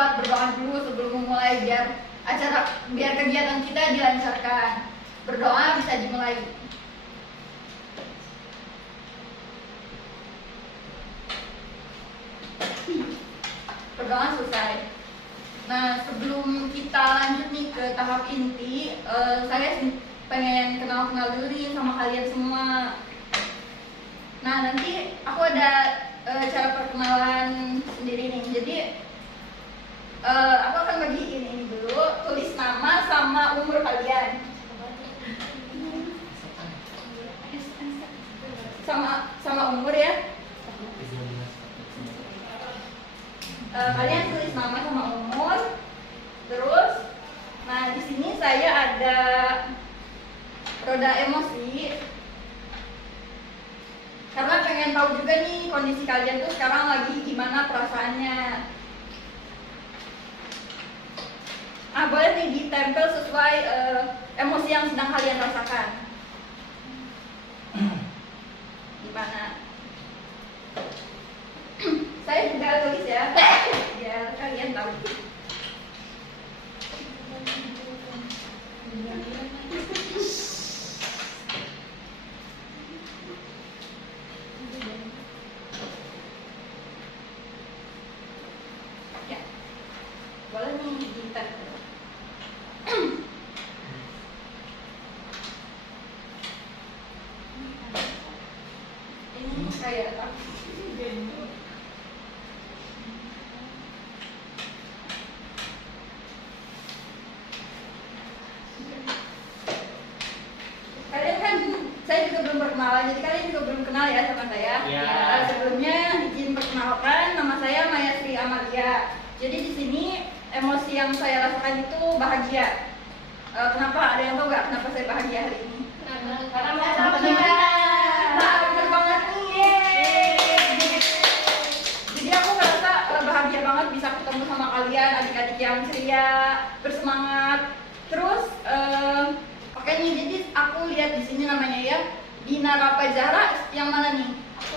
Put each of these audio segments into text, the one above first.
buat berdoa dulu sebelum memulai biar kegiatan kita dilancarkan. Berdoa bisa dimulai. Berdoa selesai. Nah, sebelum kita lanjut nih ke tahap inti, saya pengen kenal-kenal dulu nih sama kalian semua. Nah, nanti aku ada cara perkenalan sendiri nih. Jadi aku akan bagiin ini dulu, tulis nama sama umur kalian. Sama umur ya. Kalian tulis nama sama umur. Terus, nah di sini saya ada roda emosi. Karena pengen tahu juga nih kondisi kalian tuh sekarang lagi gimana perasaannya. Boleh nih ditempel sesuai emosi yang sedang kalian rasakan. Gimana? Saya juga tulis ya, biar kalian tahu. Ya, boleh nih ditempel. Ini kayak apa? Kalian kan, saya juga belum berkenalan, jadi kalian juga belum kenal ya sama saya. Ya. Sebelumnya izin perkenalkan, nama saya Maya Sri Amalia. Jadi di sini emosi yang saya rasakan itu bahagia. Kenapa? Ada yang tahu nggak kenapa saya bahagia hari ini? Karena Sama teman. Nah, bener banget nih. Yeay. Jadi aku merasa bahagia banget bisa ketemu sama kalian, adik-adik yang ceria, bersemangat. Terus, oke nih, jadi aku lihat di sini namanya ya, Dina Rapa Zahra, yang mana nih?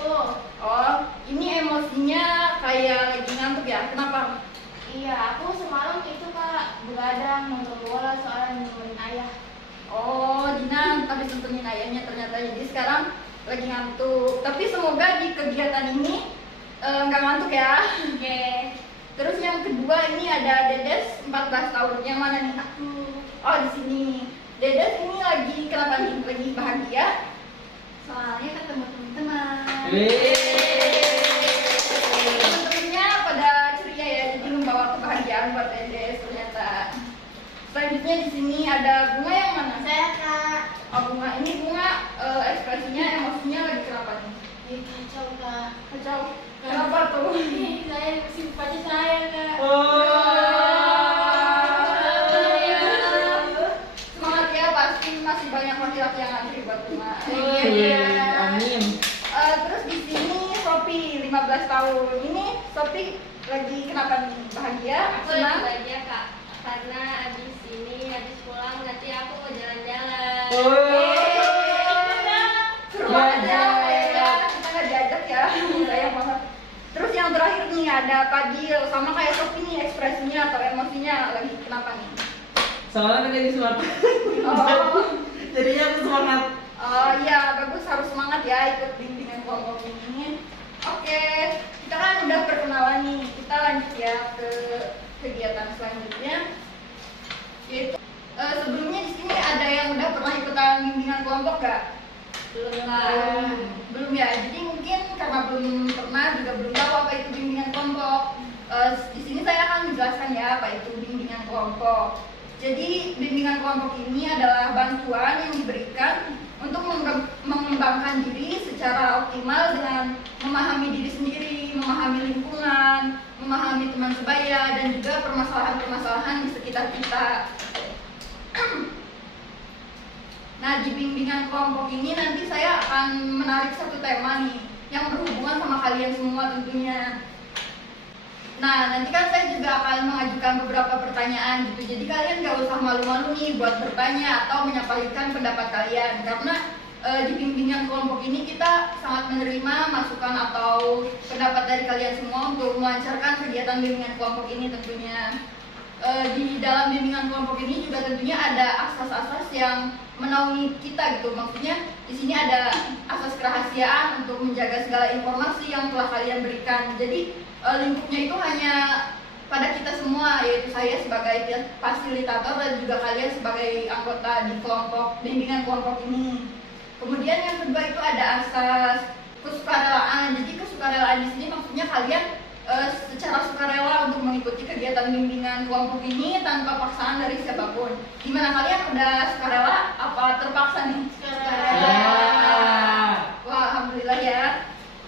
aku. Oh, ini emosinya kayak lagi ngantuk ya? Kenapa? Iya, aku semalam itu Kak begadang nonton bola soalnya nemenin ayah. Oh, Dina habis nontonin ayahnya ternyata, jadi sekarang lagi ngantuk. Tapi semoga di kegiatan ini nggak ngantuk ya. Oke. Terus yang kedua ini ada Dedes 14 tahun. Yang mana nih? Aku. Oh, di sini. Dedes ini lagi kenapa nih? Lagi bahagia? Soalnya ketemu teman-teman. Teman-temannya pada ceria ya, jadi membawa kebahagiaan buat Dedes ternyata. Selanjutnya di sini ada bunga, yang mana? Saya Kak. Oh, bunga. Ini bunga ekspresinya, emosinya lagi kenapa nih? Ih, kacau Kak. Kacau. Kenapa tuh? Ih, saya simpati saya Kak. Semangat ya, pasti masih banyak laki-laki yang ngantri buat bunga. Amin. Terus di sini Sophie 15 tahun. Ini Sophie lagi kenapa nih? Bahagia? Aku lagi Senang? bahagia Kak, karena habis pulang nanti aku mau jalan-jalan. Seru banget ya, kita nggak diajak ya, sayang banget. Terus yang terakhir nih ada Padil, sama kayak Sophie nih ekspresinya atau emosinya lagi kenapa nih? Soalnya kan lagi semangat. Oh, Jadinya aku semangat. iya bagus, harus semangat ya ikut bimbingan kelompok ini. Oke, kita kan udah perkenalan nih, kita lanjut ya ke kegiatan selanjutnya. Yaitu sebelumnya di sini ada yang udah pernah ikutan bimbingan kelompok gak? Belum ya. Jadi mungkin karena belum pernah juga belum tahu apa itu bimbingan kelompok. Di sini saya akan menjelaskan ya apa itu bimbingan kelompok. Jadi bimbingan kelompok ini adalah bantuan yang diberikan untuk mengembangkan diri secara optimal dengan memahami diri sendiri, memahami lingkungan, memahami teman sebaya, dan juga permasalahan-permasalahan di sekitar kita. Nah, di bimbingan kelompok ini nanti saya akan menarik satu tema nih yang berhubungan sama kalian semua tentunya. Nah, nanti kan saya juga akan mengajukan beberapa pertanyaan gitu. Jadi kalian gak usah malu-malu nih buat bertanya atau menyampaikan pendapat kalian, karena di bimbingan kelompok ini kita sangat menerima masukan atau pendapat dari kalian semua untuk melancarkan kegiatan bimbingan kelompok ini tentunya. Di dalam bimbingan kelompok ini juga tentunya ada asas-asas yang menaungi kita gitu. Maksudnya di sini ada asas kerahasiaan untuk menjaga segala informasi yang telah kalian berikan. Jadi lingkupnya itu hanya pada kita semua, yaitu saya sebagai fasilitator dan juga kalian sebagai anggota di kelompok bimbingan kelompok ini. Kemudian yang kedua itu ada asas kesukarelaan. Jadi kesukarelaan di sini maksudnya kalian secara sukarela untuk mengikuti kegiatan bimbingan kelompok ini tanpa paksaan dari siapapun. Gimana kalian udah sukarela apa terpaksa nih? Sukarela. Wah, alhamdulillah ya.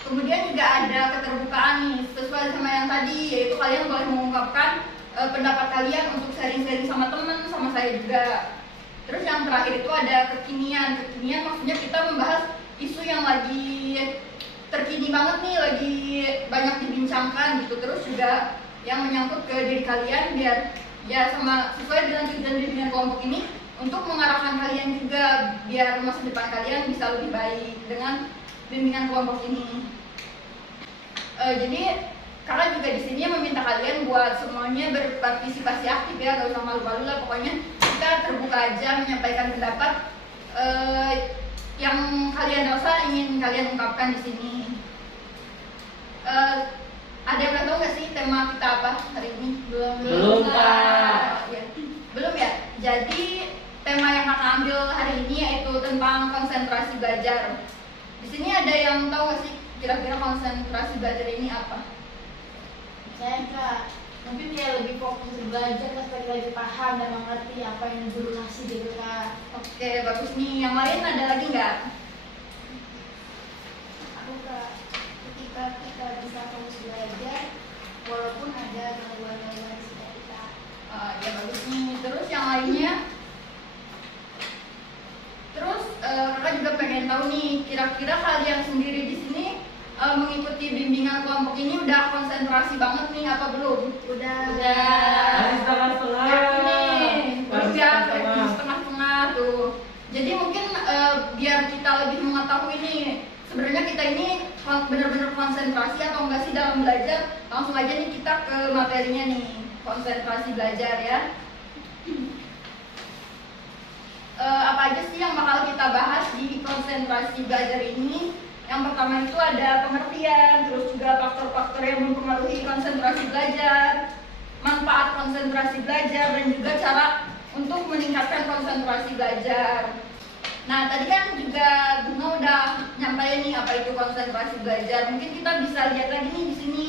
Kemudian juga ada keterbukaan nih, sesuai sama yang tadi, yaitu kalian boleh mengungkapkan pendapat kalian untuk sharing-sharing sama teman, sama saya juga. Terus yang terakhir itu ada kekinian. Kekinian maksudnya kita membahas isu yang lagi terkini banget nih, lagi banyak dibincangkan gitu. Terus juga yang menyangkut ke diri kalian biar ya sama sesuai dengan tujuan bimbingan kelompok ini untuk mengarahkan kalian juga biar masa depan kalian bisa lebih baik dengan bimbingan kelompok ini. Jadi kakak juga di sini meminta kalian buat semuanya berpartisipasi aktif ya, gak usah malu-malu lah, pokoknya kita terbuka aja menyampaikan pendapat yang kalian rasa ingin kalian ungkapkan di sini. Ada yang udah tahu nggak sih tema kita apa hari ini? Belum, Kak. Ya. Belum ya? Jadi tema yang kakak ambil hari ini yaitu tentang konsentrasi belajar. Di sini ada yang tahu nggak sih kira-kira konsentrasi belajar ini apa? Saya Kak, mungkin kayak lebih fokus belajar supaya lebih paham dan mengerti apa yang guru ngasih gitu Kak. Oke, bagus nih. Yang lain ada lagi nggak? Aku Kak, ketika kita bisa fokus belajar walaupun ada gangguan-gangguan di sekitar kita. Ya bagus nih. Terus yang lainnya? Terus kakak juga pengen tahu nih, kira-kira kalian sendiri di sini mengikuti bimbingan kelompok ini udah konsentrasi banget nih apa belum? Udah. Masih setengah-setengah. Nih, terus ya Setengah-setengah. setengah-setengah tuh. Jadi mungkin biar kita lebih mengetahui nih, sebenarnya kita ini benar-benar konsentrasi atau enggak sih dalam belajar. Langsung aja nih kita ke materinya nih, konsentrasi belajar ya. Apa aja sih yang bakal kita bahas di konsentrasi belajar ini? Yang pertama itu ada pengertian, terus juga faktor-faktor yang mempengaruhi konsentrasi belajar, manfaat konsentrasi belajar, dan juga cara untuk meningkatkan konsentrasi belajar. Nah, tadi kan juga Bunga udah nyampaikan nih apa itu konsentrasi belajar. Mungkin kita bisa lihat lagi nih di sini.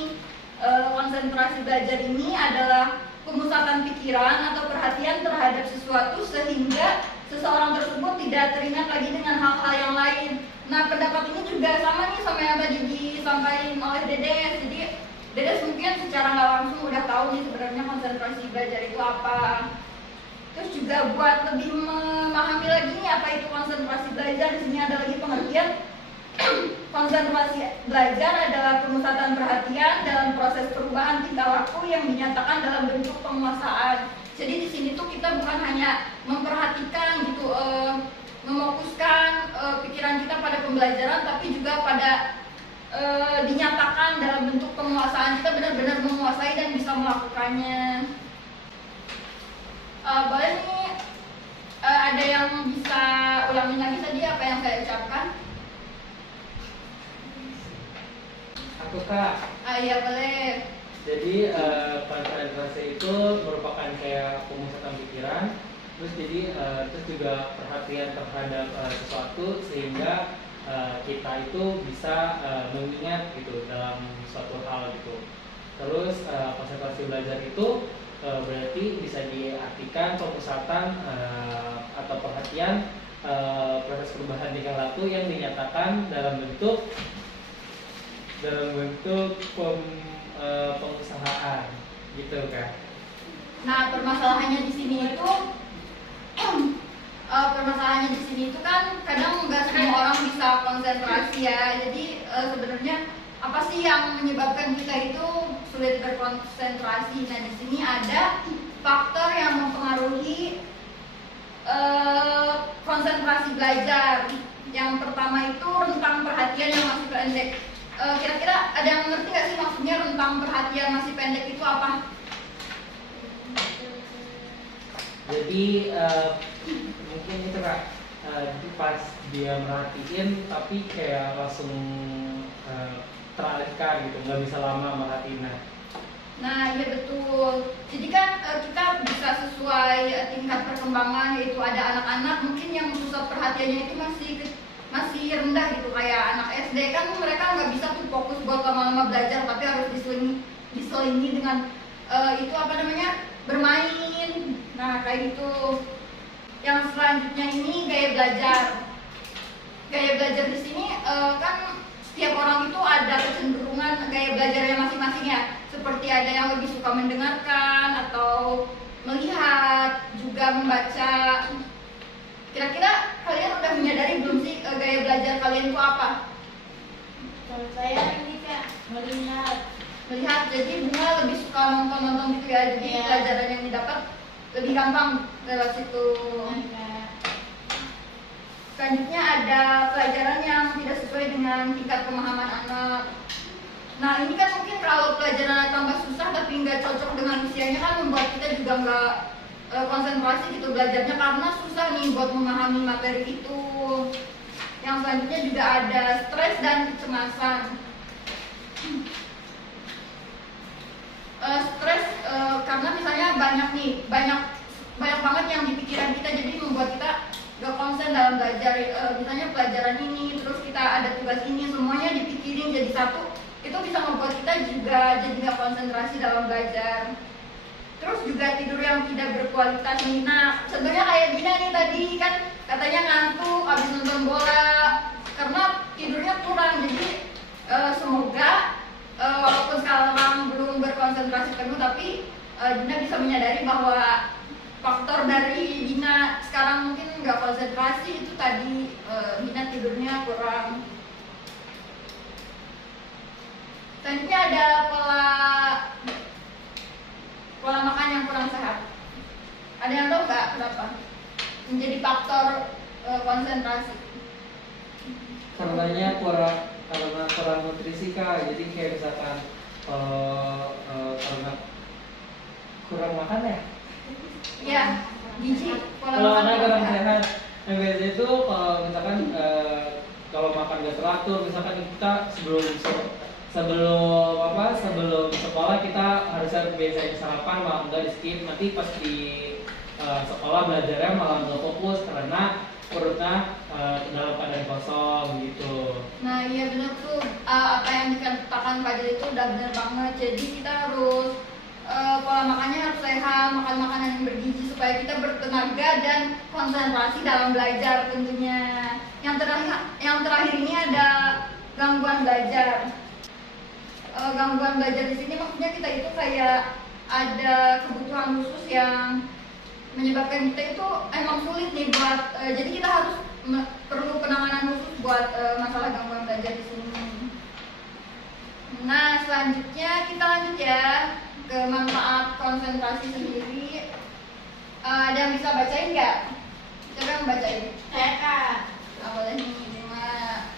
Konsentrasi belajar ini adalah pemusatan pikiran atau perhatian terhadap sesuatu sehingga seseorang tersebut tidak teringat lagi dengan hal-hal yang lain. Nah, pendapat ini juga sama nih sama yang tadi disampaikan oleh Dedes. Jadi Dedes mungkin secara nggak langsung udah tahu nih sebenarnya konsentrasi belajar itu apa. Terus juga buat lebih memahami lagi nih apa itu konsentrasi belajar, di sini ada lagi pengertian. Konsentrasi belajar adalah pemusatan perhatian dalam proses perubahan tingkah laku yang dinyatakan dalam bentuk penguasaan. Jadi di sini tuh kita bukan hanya memperhatikan gitu, memokuskan pikiran kita pada pembelajaran, tapi juga pada dinyatakan dalam bentuk penguasaan. Kita benar-benar menguasai dan bisa melakukannya. Boleh nih ada yang bisa ulangin lagi tadi apa yang saya ucapkan? Aku Kak. Iya boleh. Jadi konsentrasi itu merupakan kayak pemusatan pikiran, terus jadi terus juga perhatian terhadap sesuatu sehingga kita itu bisa mengingat gitu dalam suatu hal gitu. Terus konsentrasi belajar itu berarti bisa diartikan pemusatan atau perhatian proses perubahan tingkah laku yang dinyatakan dalam bentuk pengusahaan gitu kan. Nah, permasalahannya di sini itu kan kadang nggak semua orang bisa konsentrasi ya. Jadi sebenarnya apa sih yang menyebabkan kita itu sulit berkonsentrasi? Nah, di sini ada faktor yang mempengaruhi konsentrasi belajar. Yang pertama itu rentang perhatian yang masih pendek. Kira-kira ada yang ngerti nggak sih maksudnya rentang perhatian masih pendek itu apa? Jadi mungkin itu Kak, jadi pas dia merhatiin tapi kayak langsung teralihkan gitu, nggak bisa lama merhatiin. Nah, iya betul. Jadi kan kita bisa sesuai tingkat perkembangan, yaitu ada anak-anak mungkin yang pusat perhatiannya itu masih rendah gitu, kayak anak SD kan mereka nggak bisa tuh fokus buat lama-lama belajar, tapi harus diselingi dengan itu apa namanya, bermain. Nah kayak gitu. Yang selanjutnya ini gaya belajar. Gaya belajar di sini kan setiap orang itu ada kecenderungan gaya belajarnya masing-masing ya. Seperti ada yang lebih suka mendengarkan atau melihat, juga membaca. Kira-kira kalian udah menyadari belum sih gaya belajar kalian itu apa? Kalau saya ini Kak, Melihat, jadi Bunga lebih suka nonton-nonton gitu ya. Jadi Iya. pelajaran yang didapat lebih gampang lewat situ. Selanjutnya ada pelajaran yang tidak sesuai dengan tingkat pemahaman anak. Nah ini kan mungkin kalau pelajaran tambah susah tapi nggak cocok dengan usianya kan membuat kita juga nggak konsentrasi gitu belajarnya karena susah nih buat memahami materi itu. Yang selanjutnya juga ada stres dan kecemasan. Stres karena misalnya banyak banget yang di pikiran kita, jadi membuat kita gak konsen dalam belajar. Misalnya pelajaran ini, terus kita ada tugas ini, semuanya dipikirin jadi satu, itu bisa membuat kita juga jadi gak konsentrasi dalam belajar. Terus juga tidur yang tidak berkualitas nih. Nah contohnya kayak Dina nih tadi kan katanya ngantuk habis nonton bola karena tidurnya kurang. Jadi semoga walaupun sekarang belum berkonsentrasi penuh, tapi Dina bisa menyadari bahwa faktor dari Dina sekarang mungkin nggak konsentrasi itu tadi Dina tidurnya kurang. Selanjutnya ada pola makan yang kurang sehat. Ada yang tahu nggak kenapa menjadi faktor konsentrasi? Karena kurang nutrisi Kak. Jadi kayak misalkan karena kurang makan ya. Ya, gizi, pola Kalau makan anak kurang sehat. sehat, yang biasanya itu kalau misalkan kalau makan gak teratur, misalkan kita sebelum sekolah kita harusnya biasanya sarapan, malah enggak di skip, nanti pas di sekolah belajarnya malah nggak fokus karena perutnya dalam keadaan kosong gitu. Nah iya benar tuh, apa yang dikatakan Fadil itu udah benar banget. Jadi kita harus pola makannya harus sehat, makan makanan yang bergizi supaya kita bertenaga dan konsentrasi dalam belajar tentunya. Yang terakhir ini ada gangguan belajar. Gangguan belajar di sini maksudnya kita itu kayak ada kebutuhan khusus yang menyebabkan kita itu emang sulit nih buat jadi kita harus perlu penanganan khusus buat masalah gangguan belajar di sini. Nah selanjutnya kita lanjut ya ke manfaat konsentrasi sendiri. Ada yang bisa bacain nggak? Siapa yang bacain? Saya Kak. Boleh nih,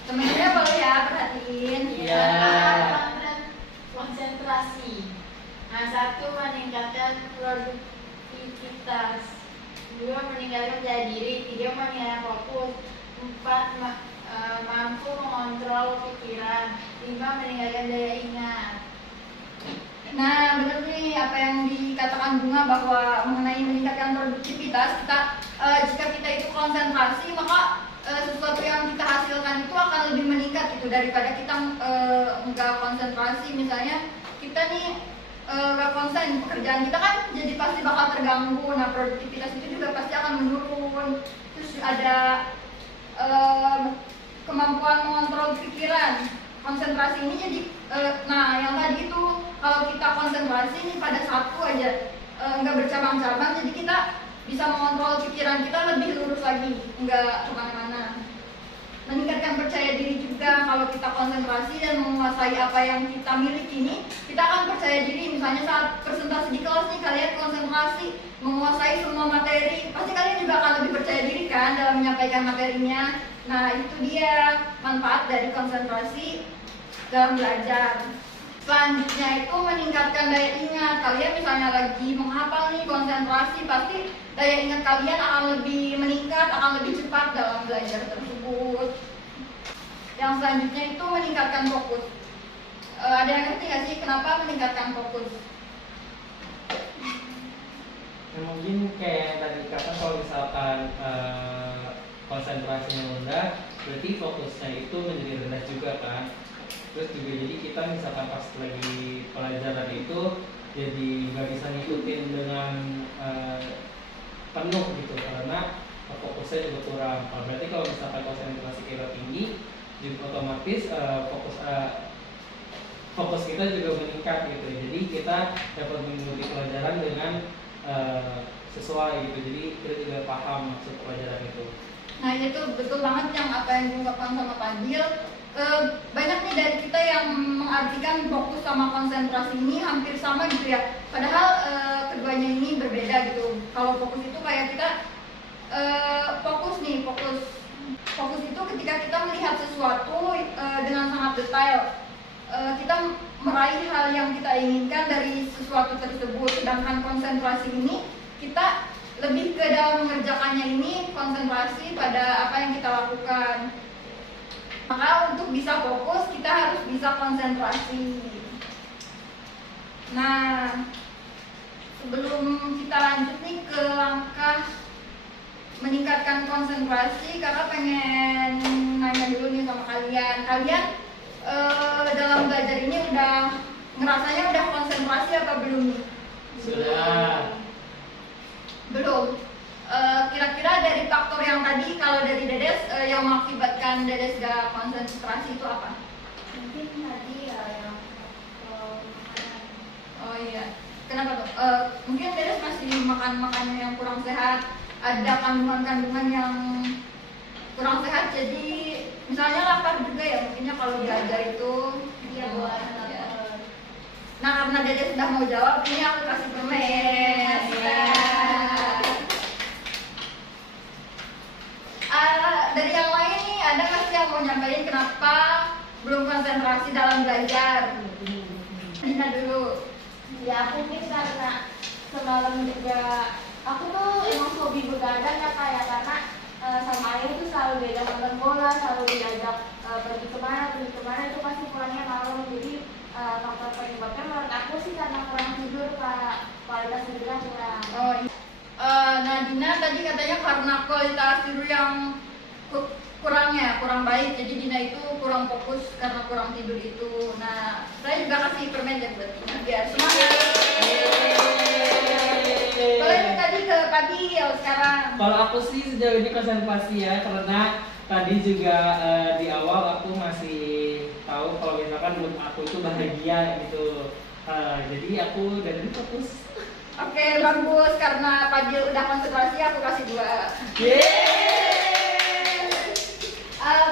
temen-temennya boleh ya perhatiin. Iya. Konsentrasi. Nah, 1 meningkatkan produktivitas, 2 meningkatkan daya diri, 3 meningkatkan fokus, 4 mampu mengontrol pikiran, 5 meningkatkan daya ingat. Nah benar nih apa yang dikatakan Bunga bahwa mengenai meningkatkan produktivitas jika kita itu konsentrasi maka sesuatu yang kita hasilkan itu akan lebih meningkat gitu daripada kita nggak konsentrasi. Misalnya kita nih nggak konsen, pekerjaan kita kan jadi pasti bakal terganggu. Nah produktivitas itu juga pasti akan menurun. Terus ada kemampuan mengontrol pikiran. Konsentrasi ini jadi nah yang tadi itu kalau kita konsentrasi ini pada satu aja nggak bercabang-cabang, jadi kita bisa mengontrol pikiran kita lebih lurus lagi, nggak kemana-mana. Meningkatkan percaya diri juga, kalau kita konsentrasi dan menguasai apa yang kita miliki ini, kita akan percaya diri. Misalnya saat presentasi di kelas nih, kalian konsentrasi menguasai semua materi, pasti kalian juga akan lebih percaya diri kan dalam menyampaikan menyampaikan materinya. Nah, itu dia manfaat dari konsentrasi dalam belajar. Selanjutnya itu meningkatkan daya ingat. Kalian misalnya lagi menghafal nih konsentrasi, pasti daya ingat kalian akan lebih meningkat, akan lebih cepat dalam belajar tersebut. Yang selanjutnya itu meningkatkan fokus. Ada yang ngerti nggak sih kenapa meningkatkan fokus? Mungkin kayak yang tadi kata, kalau misalkan konsentrasinya rendah, berarti fokusnya itu menjadi rendah juga kan. Terus juga jadi kita misalkan pas lagi pelajaran itu jadi nggak bisa ngikutin dengan penuh gitu, karena fokusnya juga kurang. Berarti kalau misalkan konsentrasi kita tinggi, juga otomatis fokus kita juga meningkat gitu. Jadi kita dapat mengikuti pelajaran dengan sesuai gitu. Jadi kita juga paham maksud pelajaran itu. Nah, itu betul banget yang apa yang diungkapkan sama Fadil. Banyak nih dari kita yang mengartikan fokus sama konsentrasi ini hampir sama gitu ya. Padahal keduanya ini berbeda gitu. Kalau fokus itu kayak kita fokus itu ketika kita melihat sesuatu dengan sangat detail. Kita meraih hal yang kita inginkan dari sesuatu tersebut. Sedangkan konsentrasi ini kita lebih ke dalam mengerjakannya ini, konsentrasi pada apa yang kita lakukan. Maka untuk bisa fokus kita harus bisa konsentrasi. Nah, sebelum kita lanjut nih ke langkah meningkatkan konsentrasi, kakak pengen nanya dulu nih sama kalian. Kalian dalam belajar ini ngerasanya udah konsentrasi apa belum nih? Sudah. Belum. Kira-kira dari faktor yang tadi, kalau dari Dedes yang mengakibatkan Dedes gak konsentrasi itu apa? Mungkin tadi ya yang makanan. Oh iya. Kenapa tuh? Mungkin Dedes masih makan makanan yang kurang sehat, ada kandungan-kandungan yang kurang sehat, jadi misalnya lapar juga ya mungkinnya kalau belajar itu. Iya, buat Ya. Nah, karena Dedes sudah mau jawab, ini aku kasih permen. Ya. Dari yang lain nih, ada nggak sih yang mau nyampaikan kenapa belum konsentrasi dalam belajar? Dina dulu. Ya aku mungkin karena semalam juga aku tuh emang hobi begadang ya kayak karena sama ayah tuh selalu diajak nonton bola, selalu diajak pergi kemana itu pasti pulangnya malam. Jadi faktor penyebabnya menurut aku sih karena kurang tidur, kualitas tidurnya kurang. Oh, iya. Nah, Dina tadi katanya karena kualitas tidur yang kurang baik, jadi Dina itu kurang fokus karena kurang tidur itu. Nah, saya juga kasih permen ya buat Dina biar semangat. Boleh nih tadi ke Fadil sekarang. Kalau aku sih sejauh ini konsentrasi ya, karena tadi juga di awal aku masih tahu kalau misalkan menurut aku itu bahagia gitu. Jadi aku dari fokus. Oke, bagus, karena Fadil udah konsentrasi aku kasih 2.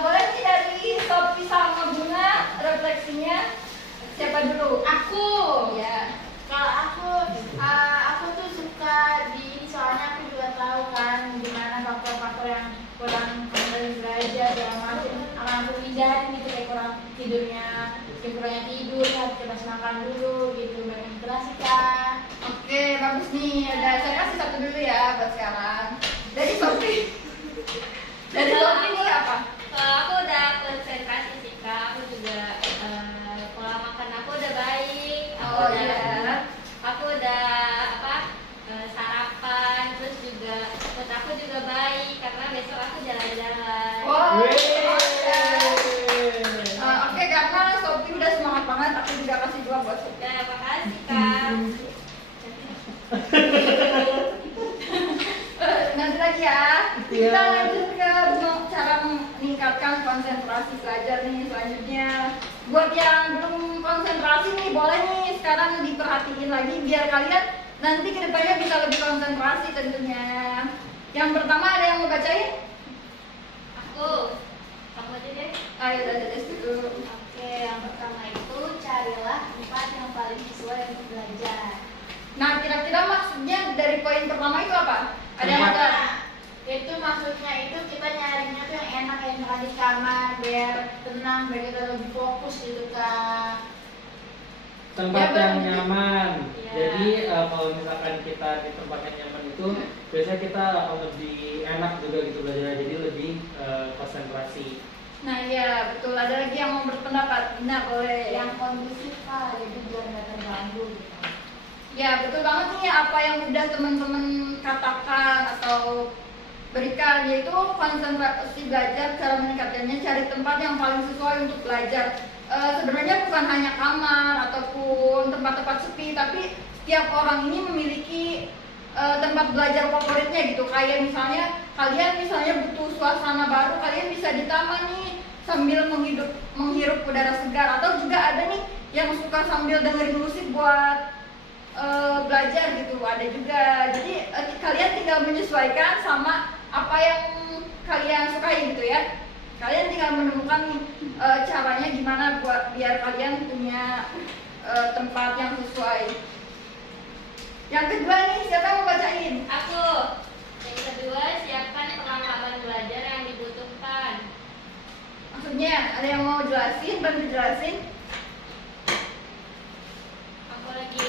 Boleh nih dari Sophie sama Bunga refleksinya, siapa dulu? Aku. Ya. Kalau aku tuh suka di soalnya aku juga tahu kan gimana faktor-faktor yang kurang dari belajar yang akan aku pindahin gitu, kayak kurang tidurnya, kurangnya tidur, harus makan dulu gitu, berkonsentrasi kan. Oke, bagus nih. Saya kasih 1 dulu ya buat sekarang. Dari Sophie. Dari Sophie ini apa? Kalau aku udah konsentrasi sih Kak, aku juga pola makan aku udah baik. Oh iya. Aku udah sarapan, terus juga mood aku juga baik karena besok aku jalan-jalan. Wow. Oke, karena Sophie udah semangat banget, aku juga kasih 2 buat Sophie. Ya, makasih Kak. Nanti lagi ya. Kita lanjut ke cara meningkatkan konsentrasi belajar nih selanjutnya. Buat yang belum konsentrasi nih, boleh nih sekarang diperhatiin lagi biar kalian nanti kedepannya bisa lebih konsentrasi tentunya. Yang pertama ada yang mau bacain? Aku aja deh. Ayo dari dulu. Oke, yang pertama itu carilah tempat yang paling sesuai untuk belajar. Nah, kira-kira maksudnya dari poin pertama itu apa? Ada yang ada? Itu maksudnya itu kita biar tenang, biar kita lebih fokus gitu Kak. Tempat Ya, yang benar. nyaman. Iya. Jadi kalau misalkan kita di tempat yang nyaman itu biasanya kita akan lebih enak juga gitu belajar, jadi lebih konsentrasi. Nah iya betul, ada lagi yang mau berpendapat. Nah boleh. Yang kondusif Kak, jadi biar nggak terganggu gitu. Ya betul banget nih apa yang udah teman-teman katakan atau berikan, yaitu konsentrasi belajar, cara meningkatkannya cari tempat yang paling sesuai untuk belajar. Sebenarnya bukan hanya kamar ataupun tempat-tempat sepi, tapi setiap orang ini memiliki tempat belajar favoritnya gitu. Kayak misalnya kalian butuh suasana baru, kalian bisa di taman nih sambil menghirup udara segar, atau juga ada nih yang suka sambil dengerin musik buat belajar gitu, ada juga. Jadi kalian tinggal menyesuaikan sama apa yang kalian sukai gitu ya. Kalian tinggal menemukan nih caranya gimana buat biar kalian punya tempat yang sesuai. Yang kedua nih, siapa yang mau bacain? Aku. Yang kedua, siapkan perlengkapan belajar yang dibutuhkan. Maksudnya ada yang mau jelasin, bantu jelasin? Aku lagi.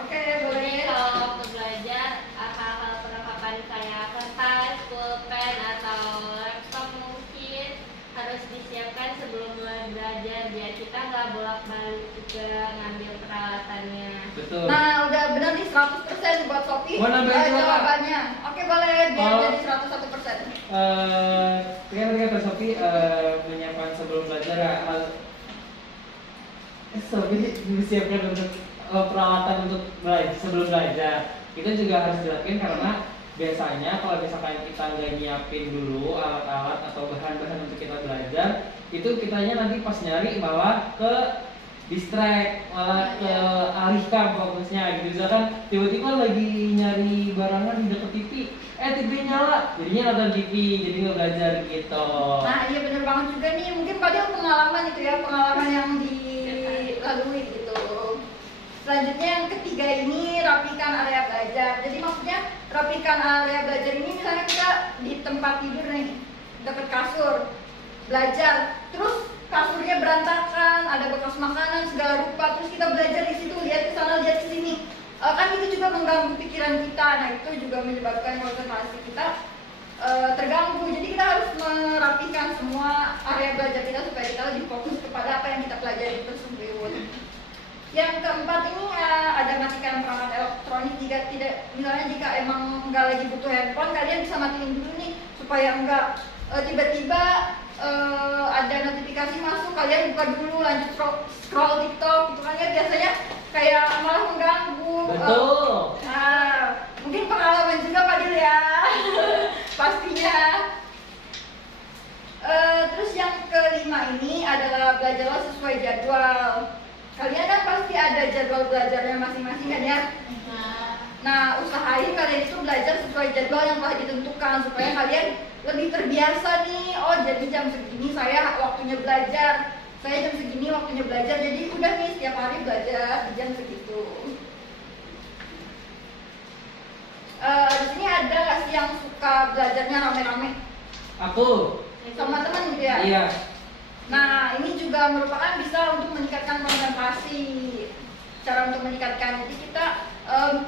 Oke, Jadi boleh. kalau waktu belajar, hal-hal perlengkapan kayak kertas, pulpen, atau laptop mungkin harus disiapkan sebelum mulai belajar biar kita nggak bolak-balik juga ngambil peralatannya. Betul. Nah, udah benar nih 100% buat Sophie. Mau nambahin juga, Kak? jawabannya. Oke, boleh biar Oh. jadi 101%. Kan tadi kata Sophie menyiapkan sebelum belajar ya. Sophie disiapkan untuk peralatan untuk belajar sebelum belajar. Itu juga harus dilakukan karena biasanya kalau misalkan kita nggak nyiapin dulu alat-alat atau bahan-bahan untuk kita belajar, itu kitanya nanti pas nyari malah ke distract, malah ke alihkan fokusnya gitu. Misalkan tiba-tiba lagi nyari barangan di deket TV, TV nyala, jadinya nonton TV, jadi nggak belajar gitu. Nah, iya bener banget juga nih. Mungkin padahal pengalaman itu ya, pengalaman yang dilalui gitu. Selanjutnya yang ketiga ini rapikan area belajar. Jadi maksudnya rapikan area belajar ini misalnya kita di tempat tidur nih, deket kasur belajar, terus kasurnya berantakan, ada bekas makanan segala rupa, terus kita belajar di situ, lihat ke sana, lihat ke sini. Kan itu juga mengganggu pikiran kita. Nah, itu juga menyebabkan konsentrasi kita terganggu. Jadi kita harus merapikan semua area belajar kita supaya kita lebih fokus kepada apa yang kita pelajari tersebut. Yang keempat ini ada matikan perangkat elektronik jika tidak, misalnya jika emang nggak lagi butuh handphone, kalian bisa matiin dulu nih supaya nggak tiba-tiba ada notifikasi masuk, kalian buka dulu lanjut scroll TikTok gitu kan ya, biasanya kayak malah mengganggu. Betul. Nah, mungkin pengalaman juga Fadil ya. Pastinya. Terus yang kelima ini adalah belajarlah sesuai jadwal. Kalian kan pasti ada jadwal belajarnya masing-masing kan ya? Nah, usahain kalian itu belajar sesuai jadwal yang telah ditentukan supaya kalian lebih terbiasa nih. Oh, jadi jam segini saya waktunya belajar, saya jam segini waktunya belajar. Jadi udah nih setiap hari belajar di jam segitu. Di sini ada nggak sih yang suka belajarnya rame-rame Aku. sama teman gitu ya? Iya. Nah, ini juga merupakan bisa untuk meningkatkan konsentrasi. Cara untuk meningkatkan, jadi kita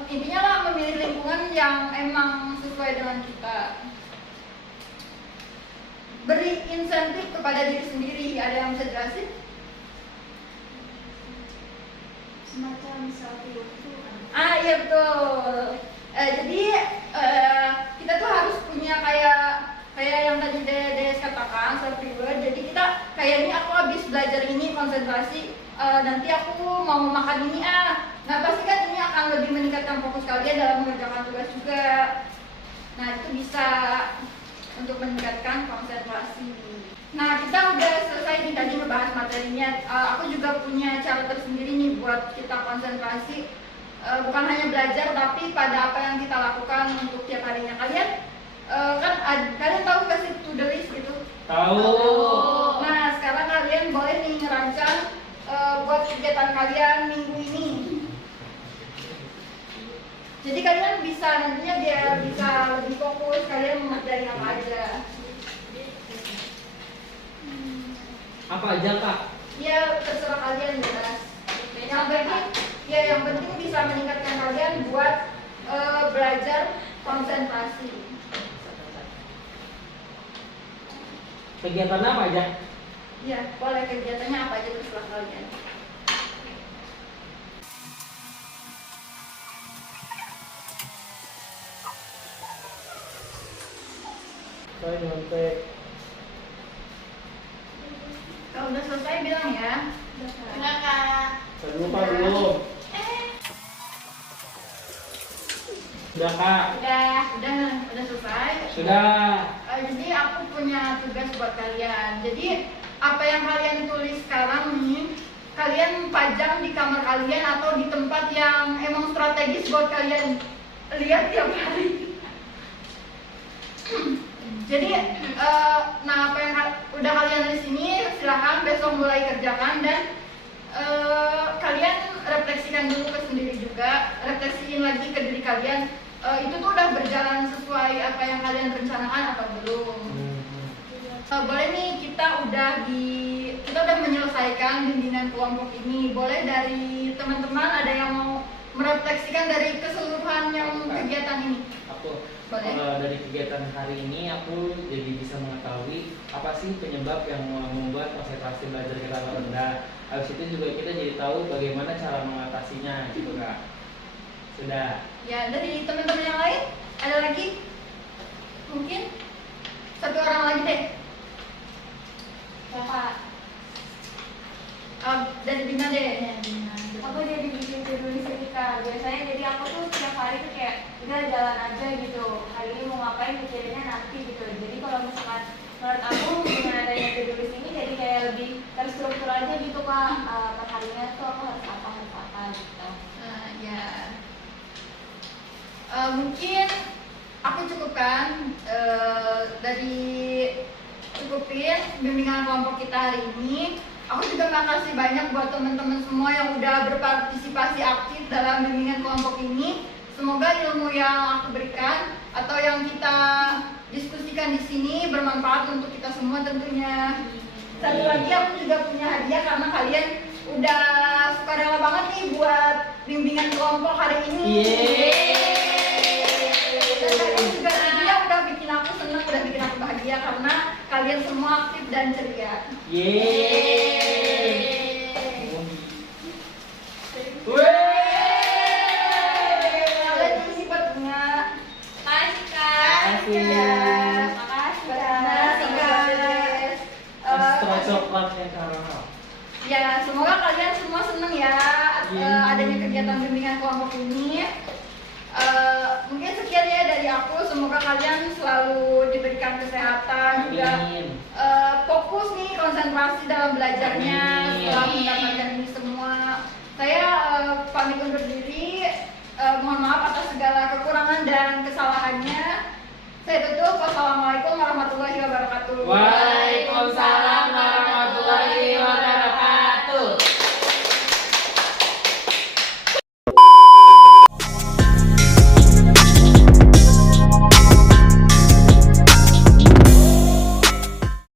intinya lah memilih lingkungan yang emang sesuai dengan kita. Beri insentif kepada diri sendiri. Ada yang bisa jelasin? Semacam self reward. Iya betul. Jadi kita tuh harus punya kayak yang tadi Des katakan, self reward. Jadi kita kayak ini, aku habis belajar ini konsentrasi, nanti aku mau makan ini Nah pasti kan ini akan lebih meningkatkan fokus kalian dalam mengerjakan tugas juga. Nah itu bisa untuk meningkatkan konsentrasi. Nah kita udah selesai nih tadi ngebahas materinya. Aku juga punya cara tersendiri nih buat kita konsentrasi. Bukan hanya belajar tapi pada apa yang kita lakukan untuk tiap harinya. Kalian tahu nggak sih to do list gitu? Tahu. Nah sekarang kalian boleh nih ngerancang buat kegiatan kalian minggu ini. Jadi kalian bisa nantinya biar bisa lebih fokus kalian mengerjain apa aja. Apa aja kak? Ya terserah kalian bebas. Yang penting, ya yang penting bisa meningkatkan kalian buat belajar konsentrasi. Kegiatan apa aja? Ya boleh kegiatannya apa aja terserah kalian. Saya nyontek. Kalau udah selesai bilang ya. Enggak kak. Saya lupa belum. Sudah kak. Udah selesai. Sudah. Jadi aku punya tugas buat kalian. Jadi apa yang kalian tulis sekarang nih, kalian pajang di kamar kalian atau di tempat yang emang strategis buat kalian lihat tiap hari. Jadi, nah apa yang udah kalian tulis ini silahkan besok mulai kerjakan dan kalian refleksikan dulu ke sendiri juga, refleksiin lagi ke diri kalian. Itu tuh udah berjalan sesuai apa yang kalian rencanakan atau belum? Boleh nih kita udah menyelesaikan bimbingan kelompok ini. Boleh dari teman-teman ada yang mau merefleksikan dari keseluruhan yang kegiatan ini? Aku Boleh. dari kegiatan hari ini aku jadi bisa mengetahui apa sih penyebab yang membuat konsentrasi belajar kita rendah. Habis itu juga kita jadi tahu bagaimana cara mengatasinya gitu kak. Sudah. Ya, dari teman-teman yang lain ada lagi? Mungkin satu orang lagi deh. Kakak. Dari Bina deh. Aku jadi bikin to-do list ini kak. Biasanya jadi aku tuh setiap hari tuh kayak udah jalan aja gitu. Hari ini mau ngapain mikirinnya nanti gitu. Jadi kalau misalkan menurut aku dengan adanya to-do list ini jadi kayak lebih terstruktur aja gitu kak. Per harinya tuh aku harus apa gitu. Ya. Mungkin aku cukupkan dari cukupin bimbingan kelompok kita hari ini. Aku juga makasih banyak buat teman-teman semua yang udah berpartisipasi aktif dalam bimbingan kelompok ini. Semoga ilmu yang aku berikan atau yang kita diskusikan di sini bermanfaat untuk kita semua tentunya. Satu lagi aku juga punya hadiah karena kalian udah sukarela banget nih buat bimbingan kelompok hari ini. Dan kalian juga tentunya udah bikin aku senang, udah bikin aku bahagia karena kalian semua aktif dan ceria. Kalian isi buat bunga. Makasih kak. Makasih guys. Setelah coklatnya karamel. Ya, semoga kalian semua seneng ya adanya kegiatan bimbingan kelompok ini. Mungkin sekian ya dari aku. Semoga kalian selalu diberikan kesehatan juga, fokus nih konsentrasi dalam belajarnya setelah mendapatkan ini semua. Saya pamit undur diri. Mohon maaf atas segala kekurangan dan kesalahannya. Saya tutup. Wassalamualaikum